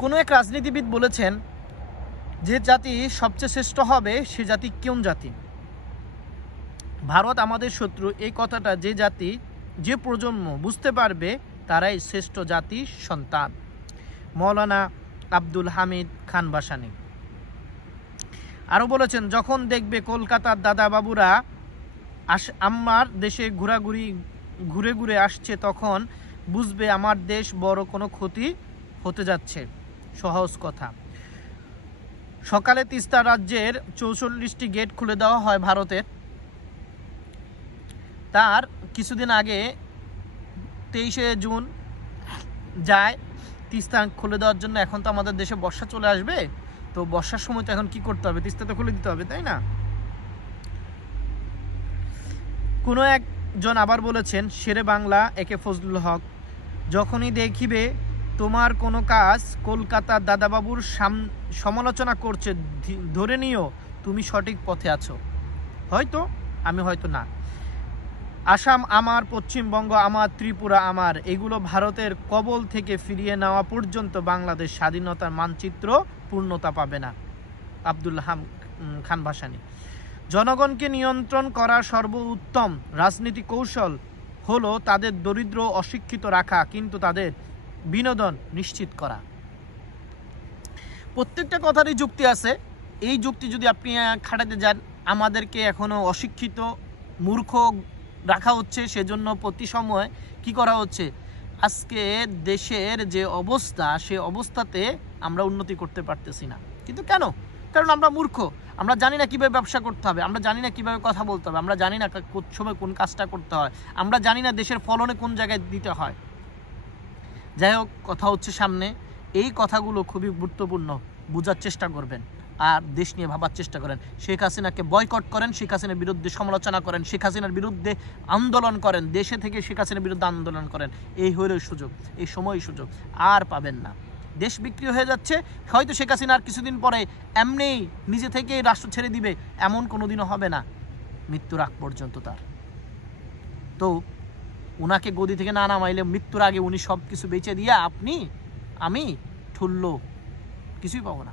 কোনো এক রাজনীতিবিদ বলেছেন, যে জাতি সবচেয়ে শ্রেষ্ঠ হবে সে জাতি কোন জাতি? ভারত আমাদের শত্রু, এই কথাটা যে জাতি, যে প্রজন্ম বুঝতে পারবে তারাই শ্রেষ্ঠ জাতির সন্তান। মৌলানা আব্দুল হামিদ খান ভাসানী। আরও বলেছেন, যখন দেখবে কলকাতার দাদা বাবুরা আমার দেশে ঘুরে ঘুরে আসছে, তখন বুঝবে আমার দেশ বড় কোনো ক্ষতি হতে যাচ্ছে। সহজ কথা। সকালে তিস্তা রাজ্যের 44টি গেট খুলে দেওয়া হয় ভারতের। তার কিছুদিন আগে 23শে জুন যায় তিস্তা খুলে দেওয়ার জন্য। এখন তো আমাদের দেশে বর্ষা চলে আসবে, তো বর্ষার সময় তো এখন কি করতে হবে? তিস্তা তো খুলে দিতে হবে, তাই না? কোনো একজন আবার বলেছেন, শেরে বাংলা একে ফজলুল হক, যখনই দেখিবে তোমার কোনো কাজ কলকাতার দাদাবাবুর সমালোচনা করছে, ধরে নিও তুমি সঠিক পথে আছো। হয়তো, আমি হয়তো না। আসাম আমার, পশ্চিমবঙ্গ আমার, ত্রিপুরা আমার, এগুলো ভারতের কবল থেকে ফিরিয়ে নেওয়া পর্যন্ত বাংলাদেশ স্বাধীনতার মানচিত্র পূর্ণতা পাবে না। আব্দুল খান ভাসানী। জনগণকে নিয়ন্ত্রণ করার সর্বোত্তম রাজনীতি কৌশল হলো তাদের দরিদ্র অশিক্ষিত রাখা, কিন্তু তাদের বিনোদন নিশ্চিত করা। প্রত্যেকটা কথারই যুক্তি আছে। এই যুক্তি যদি আপনি খাটাতে যান, আমাদেরকে এখনো অশিক্ষিত মূর্খ রাখা হচ্ছে। সেজন্য প্রতি সময় কি করা হচ্ছে? আজকে দেশের যে অবস্থা, সে অবস্থাতে আমরা উন্নতি করতে পারতেছি না। কিন্তু কেন? কারণ আমরা মূর্খ। আমরা জানি না কিভাবে ব্যবসা করতে হবে, আমরা জানি না কিভাবে কথা বলতে হবে, আমরা জানি না কোন সময় কোন কাজটা করতে হয়, আমরা জানি না দেশের ফলনে কোন জায়গায় দিতে হয়। যাই হোক, কথা হচ্ছে সামনে। এই কথাগুলো খুবই গুরুত্বপূর্ণ, বোঝার চেষ্টা করবেন আর দেশ নিয়ে ভাবার চেষ্টা করেন। শেখ হাসিনাকে বয়কট করেন, শেখ হাসিনার বিরুদ্ধে সমালোচনা করেন, শেখ হাসিনার বিরুদ্ধে আন্দোলন করেন, দেশে থেকে শেখ হাসিনার বিরুদ্ধে আন্দোলন করেন। এই হলো সুযোগ, এই সময়ই সুযোগ, আর পাবেন না। দেশ বিক্রি হয়ে যাচ্ছে। হয়তো শেখ হাসিনা আর কিছুদিন পরে এমনিই নিজে থেকেই রাষ্ট্র ছেড়ে দিবে, এমন কোনোদিনও হবে না মৃত্যুর আগ পর্যন্ত তার। তো ওনাকে গদি থেকে না নামাইলে মৃত্যুর আগে উনি সব কিছু বেঁচে দিয়ে আমি ঠুললো কিছুই পাবো না।